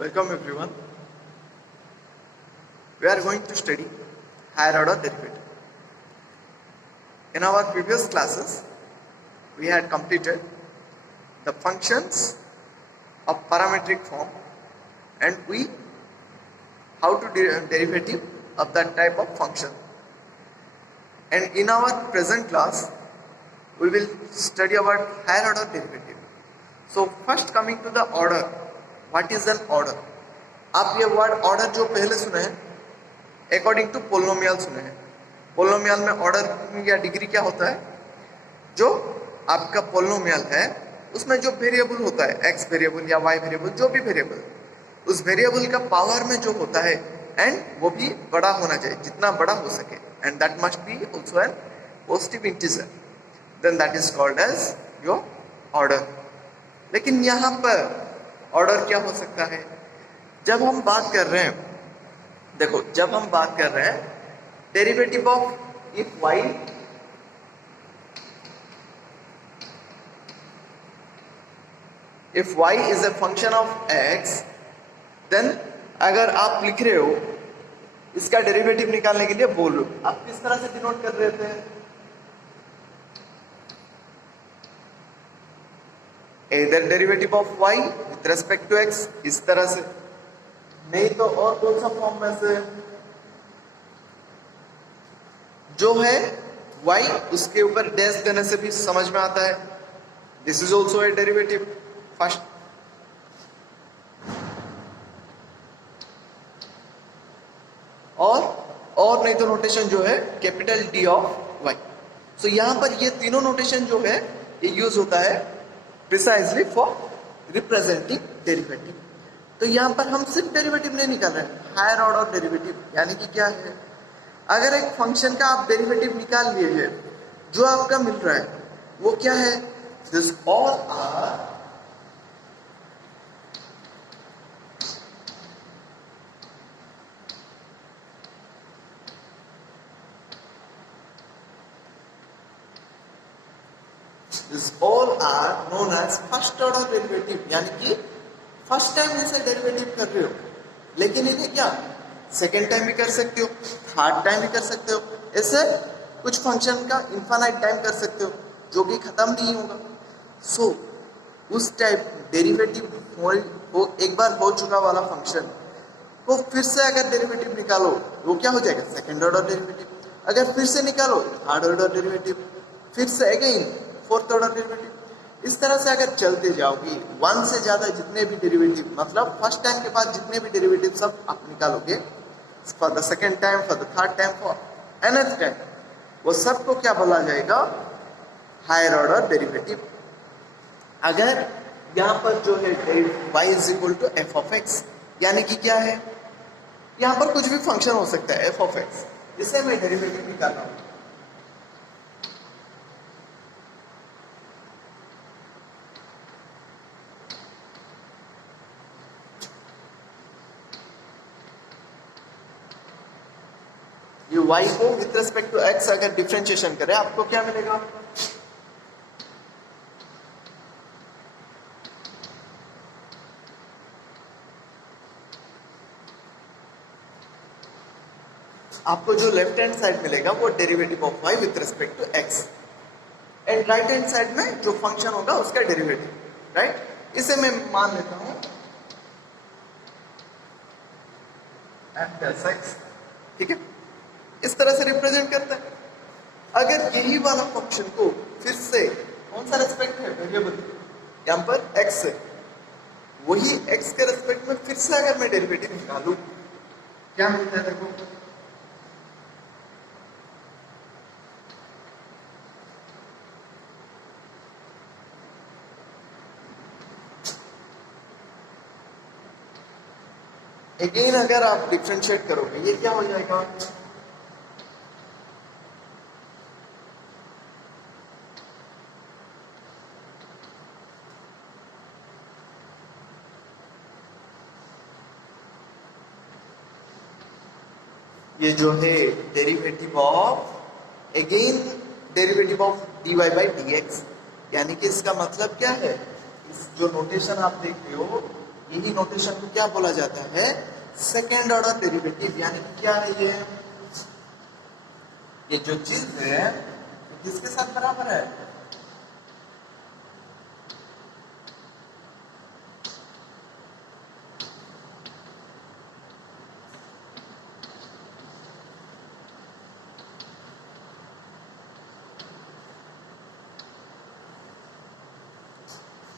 Welcome everyone. We are going to study higher order derivative. In our previous classes, we had completed the functions of parametric form and how to derivative of that type of function. And in our present class, we will study about higher order derivative. So first coming to the order, what is an order? आप ये word order जो पहले सुने हैं according to polynomial सुने हैं. Polynomial में order या डिग्री क्या होता है? जो आपका पोलिनोमियल है उसमें जो वेरिएबल होता है, एक्स वेरिएबल या वाई वेरिएबल, जो भी वेरिएबल, उस वेरिएबल का पावर में जो होता है एंड वो भी बड़ा होना चाहिए, जितना बड़ा हो सके, and that must be also an positive integer, then that is called as your order. लेकिन यहाँ पर ऑर्डर क्या हो सकता है? जब हम बात कर रहे हैं, देखो जब हम बात कर रहे हैं derivative of if Y if y is a function of x, then अगर आप लिख रहे हो इसका डेरिवेटिव निकालने के लिए बोल रहे हो, आप किस तरह से डिनोट कर रहे थे? इधर derivative of y with respect to x, इस तरह से, नहीं तो और कौन सा फॉर्म में से जो है y उसके ऊपर डैश देने से भी समझ में आता है. This is also a derivative first. और नहीं तो नोटेशन जो है कैपिटल D ऑफ y. सो यहां पर ये तीनों नोटेशन जो है ये यूज होता है प्रिसाइजली फॉर रिप्रेजेंटिंग डेरिवेटिव. तो यहां पर हम सिर्फ डेरिवेटिव नहीं निकाल रहे हैं, हायर ऑर्डर डेरिवेटिव. यानी कि क्या है? अगर एक फंक्शन का आप डेरिवेटिव निकाल लिए हैं, जो आपका मिल रहा है वो क्या है? This all are known as first order derivative. यानी कि फर्स्ट टाइम इसे डेरिवेटिव कर रहे हो, लेकिन इन्हें क्या सेकेंड टाइम भी कर सकते हो, थर्ड टाइम भी कर सकते हो. ऐसे कुछ फंक्शन का इनफाइनाइट टाइम कर सकते हो जो कि खत्म नहीं होगा. सो उस टाइप डेरिवेटिव हो एक बार हो चुका वाला फंक्शन को फिर से अगर डेरिवेटिव निकालो वो क्या हो जाएगा? Second order derivative. अगर फिर से निकालो थर्ड ऑर्डर डेरिवेटिव, फिर से अगेन फोर्थ ऑर्डर डेरिवेटिव. इस तरह से अगर चलते जाओगी, वन से ज्यादा जितने भी डेरिवेटिव, मतलब फर्स्ट टाइम के बाद जितने भी डेरिवेटिव सब आप निकालोगे, for the second time, for the third time, for nth time, वो सबको क्या बोला जाएगा? Higher order derivative. अगर यहाँ पर जो है y is equal to F of X, यानी कि क्या है? यहाँ पर कुछ भी फंक्शन हो सकता है एफ ऑफ एक्स, इसे मैं डेरिवेटिव निकाल रहा हूँ. ये y को विथ रेस्पेक्ट टू x अगर डिफरेंशिएशन करें, आपको क्या मिलेगा? आपको जो लेफ्ट हैंड साइड मिलेगा वो derivative of y with respect to x, and right hand side में जो फंक्शन होगा उसका डेरिवेटिव. राइट? इसे मैं मान लेता हूं f(x). ठीक है, इस तरह से रिप्रेजेंट करता है. अगर यही वाला फंक्शन को फिर से कौन सा रेस्पेक्ट है? वेरिएबल, यहां पर x है, वही x के रेस्पेक्ट में फिर से अगर मैं डेरिवेटिव निकालूं, क्या मिलता है? देखो, अगेन अगर आप डिफरेंशिएट करोगे ये क्या हो जाएगा? ये जो है derivative of, again derivative of dy by dx. यानी कि इसका मतलब क्या है? इस जो नोटेशन आप देख रहे हो यही नोटेशन को क्या बोला जाता है, सेकेंड ऑर्डर डेरिवेटिव। यानी कि क्या है ये जो चीज है किसके साथ बराबर है,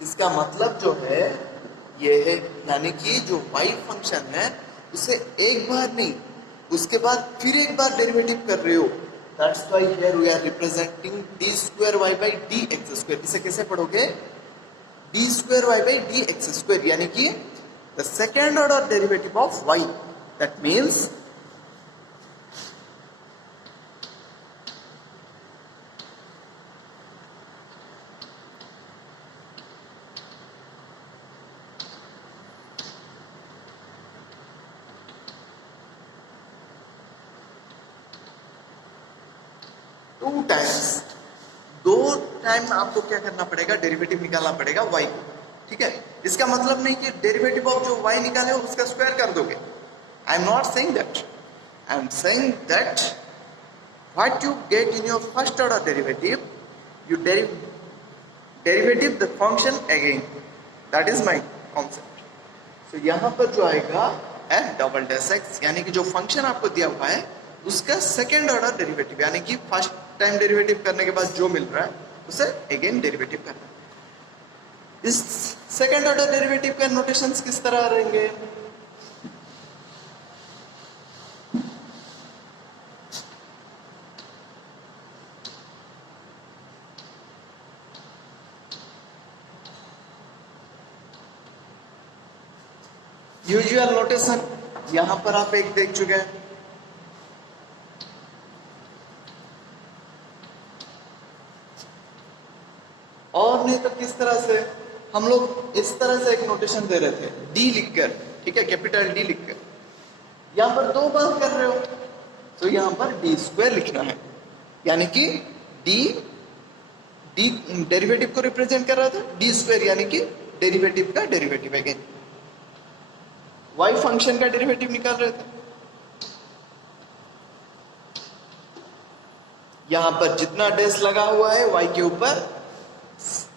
इसका मतलब जो है ये है, यानी कि जो y फंक्शन है उसे एक बार नहीं उसके बाद फिर एक बार डेरिवेटिव कर रहे हो। That's why here we are representing d square y by dx square. इसे कैसे पढ़ोगे, d square y by dx square, यानी कि the second order derivative of y। That means two times, दो टाइम आपको क्या करना पड़ेगा, डेरिवेटिव निकालना पड़ेगा y को। ठीक है, इसका मतलब नहीं कि डेरिवेटिव ऑफ जो y निकाले हो उसका स्क्वायर कर दोगे। I am not saying that, I am saying that what you get in your first order derivative, you derivative the function again. That is my concept. तो यहां पर जो आएगा f डबल डैश x, यानी कि जो फंक्शन आपको दिया हुआ है उसका सेकेंड ऑर्डर डेरिवेटिव, यानी कि फर्स्ट टाइम डेरिवेटिव करने के बाद जो मिल रहा है उसे अगेन डेरिवेटिव करना। इस सेकेंड ऑर्डर डेरिवेटिव के नोटेशंस किस तरह रहेंगे, यूजुअल नोटेशन यहां पर आप एक देख चुके हैं, और नहीं तो किस तरह से हम लोग इस तरह से एक नोटेशन दे रहे थे, डी लिखकर, ठीक है, कैपिटल डी लिखकर। यहां पर दो बार कर रहे हो तो यहां पर डी स्क्वायर लिखना है, यानी कि डी डी डेरिवेटिव को रिप्रेजेंट कर रहा था, डी स्क्वायर यानी कि डेरिवेटिव का डेरिवेटिव अगेन, वाई फंक्शन का डेरिवेटिव निकाल रहे थे। यहां पर जितना डेस लगा हुआ है वाई के ऊपर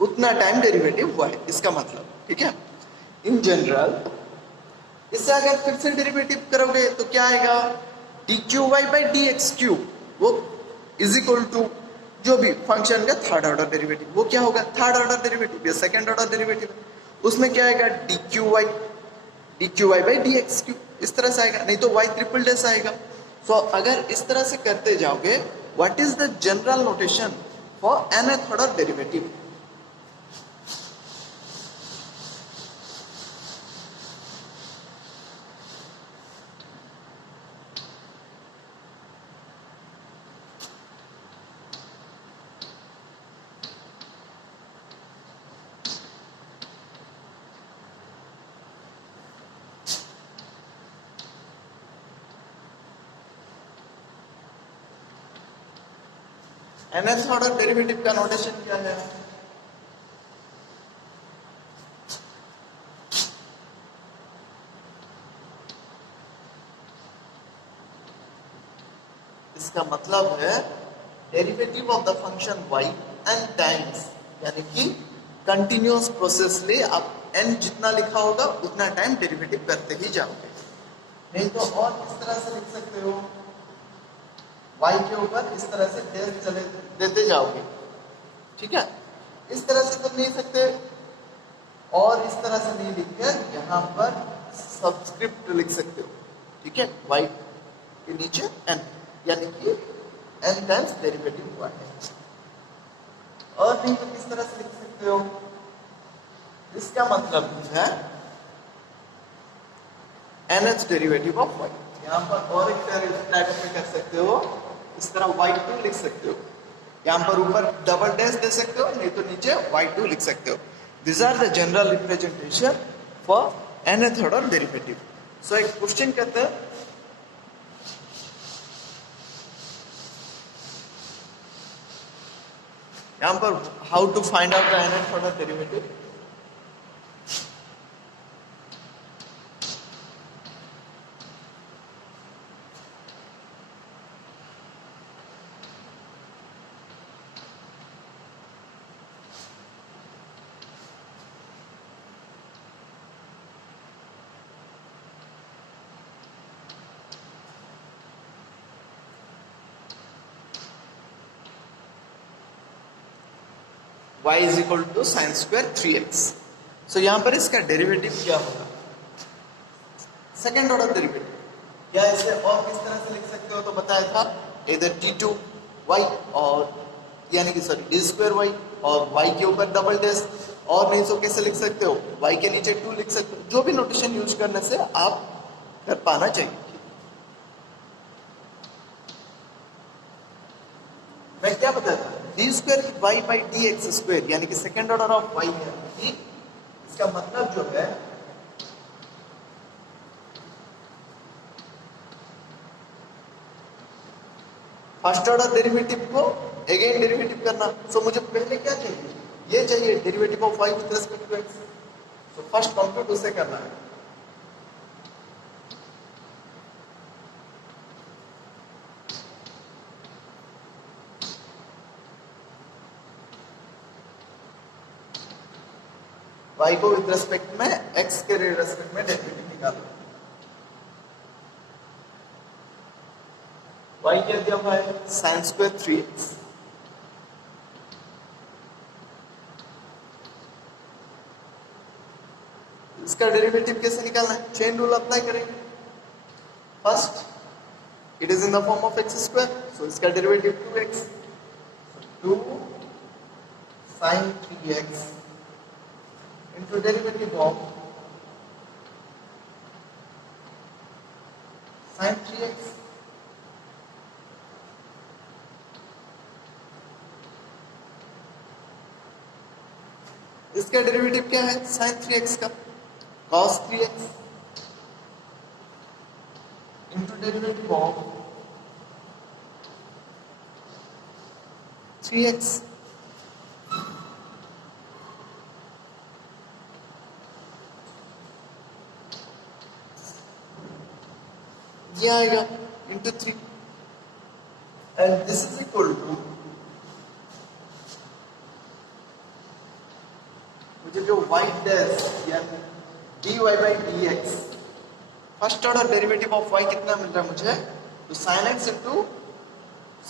उतना टाइम डेरिवेटिव हुआ है, इसका मतलब, ठीक है। इन जनरल इससे अगर फिर से डेरिवेटिव करोगे तो क्या आएगा, D cube Y by D X cube, वो इज इक्वल टू जो भी फंक्शन का थर्ड ऑर्डर डेरिवेटिव, वो क्या होगा, थर्ड ऑर्डर डेरिवेटिव या सेकंड ऑर्डर डेरिवेटिव, उसमें क्या आएगा, D cube Y by D X cube, इस तरह से आएगा, नहीं तो वाई ट्रिपल डेस आएगा। सो अगर इस तरह से करते जाओगे, what is the general notation for nth order derivative, nth order derivative का नोटेशन क्या है, इसका मतलब है derivative of the function y n times, यानी कि कंटिन्यूअस प्रोसेस ले आप n जितना लिखा होगा उतना टाइम डेरिवेटिव करते ही जाओगे। नहीं तो और इस तरह से लिख सकते हो, y के ऊपर इस तरह से डेस चले देते जाओगे, ठीक है। इस तरह से तो नहीं सकते, और इस तरह से नहीं लिखकर यहाँ पर सबस्क्रिप्ट लिख सकते हो, ठीक है, y के नीचे n, यानी कि n टाइम्स डेरिवेटिव हुआ है। और नहीं तो किस तरह से लिख सकते हो, इसका मतलब है nth डेरिवेटिव ऑफ y। यहाँ पर और एक टाइप में कर सकते हो, इस तरह y2 लिख सकते हो, यहाँ पर ऊपर डबल डैश दे सकते हो, नहीं तो नीचे y2 लिख सकते हो। This are the general representation for nth order derivative. So एक क्वेश्चन कहते हैं, यहाँ पर how to find out the nth order derivative, y is equal to sine square 3x। So यहाँ पर इसका डेरिवेटिव क्या होगा? Second order derivative. या इसे और किस तरह से लिख सकते हो तो बताया था, इधर d2y और यानी कि सॉरी d2y और y के ऊपर डबल डेश, और नहीं तो कैसे लिख सकते हो, y के नीचे 2 लिख सकते हो। जो भी नोटेशन यूज करने से आप कर पाना चाहिए। मैं क्या बताया था, D square Y by D X square यानी कि सेकेंड ऑर्डर ऑफ वाई है। इसका मतलब जो है फर्स्ट ऑर्डर डेरिवेटिव को अगेन डेरिवेटिव करना। सो मुझे पहले क्या चाहिए, ये चाहिए derivative of Y with respect to X. So first compute उसे करना है। y को विद रेस्पेक्ट में x के रेस्पेक्ट में डेरिवेटिव निकालो। y क्या दिया हुआ है, sin स्क्वायर 3x। इसका डेरिवेटिव कैसे निकालना है, चेन रूल अप्लाई करेंगे। First it is in the form of x square, so इसका derivative 2x, 2 sin 3x into derivative of sin 3x। इसका डेरिवेटिव क्या है, sin 3x का cos 3x into derivative of 3x। ये आएगा into 3 and this is equal to, मुझे जो Y dash यानी dy by dx, first order derivative of y कितना मिल रहा है मुझे, तो sin x into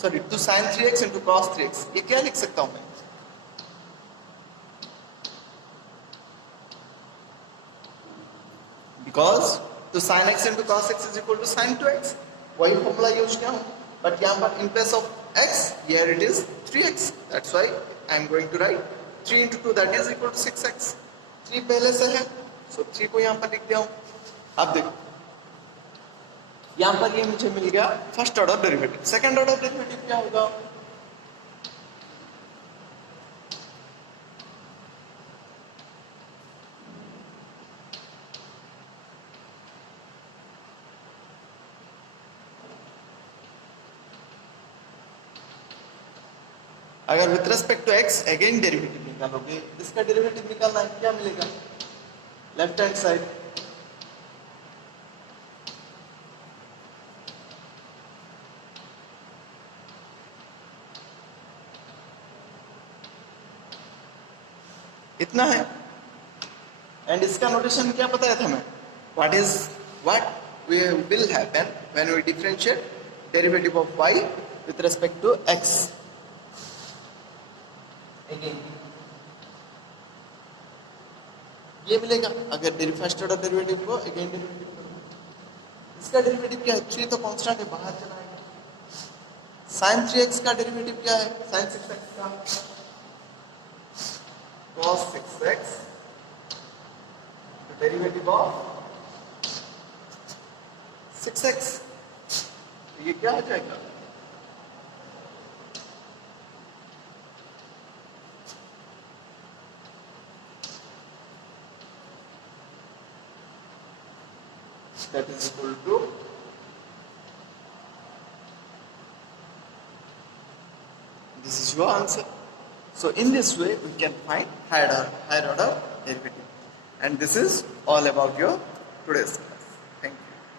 sorry two sin 3x into cos 3x। ये क्या लिख सकता हूं मैं, बिकॉज तो sin x into cos x is equal to sin 2x, वही फॉर्मूला यूज किया हूं, बट यहां पर in place of x here it is 3x, that's why I am going to write 3 into 2 that is equal to 6x। 3 पहले से है, so 3 को यहां पर लिख दिया हूं। अब देखो यहां पर ये मुझे मिल गया first order derivative. Second order derivative क्या होगा, अगर with respect to x again derivative निकालोगे, इसका डेरिवेटिव निकालना है, क्या मिलेगा, लेफ्ट हैंड साइड इतना है। एंड इसका नोटेशन क्या बताया था मैं, what will happen when we differentiate derivative of y with respect to x। Again ये मिलेगा अगर फर्स्ट ऑर्डर डेरिवेटिव को अगेन डेरिवेटिव करो। इसका डेरिवेटिव क्या है, 3 तो कांस्टेंट है, बाहर चला आएगा। sin 3x का डेरिवेटिव क्या है, sin 6x का cos 6x derivative of 6x, ये क्या हो जाएगा, that is equal to this is your answer। So in this way we can find higher order derivative, and this is all about your today's class।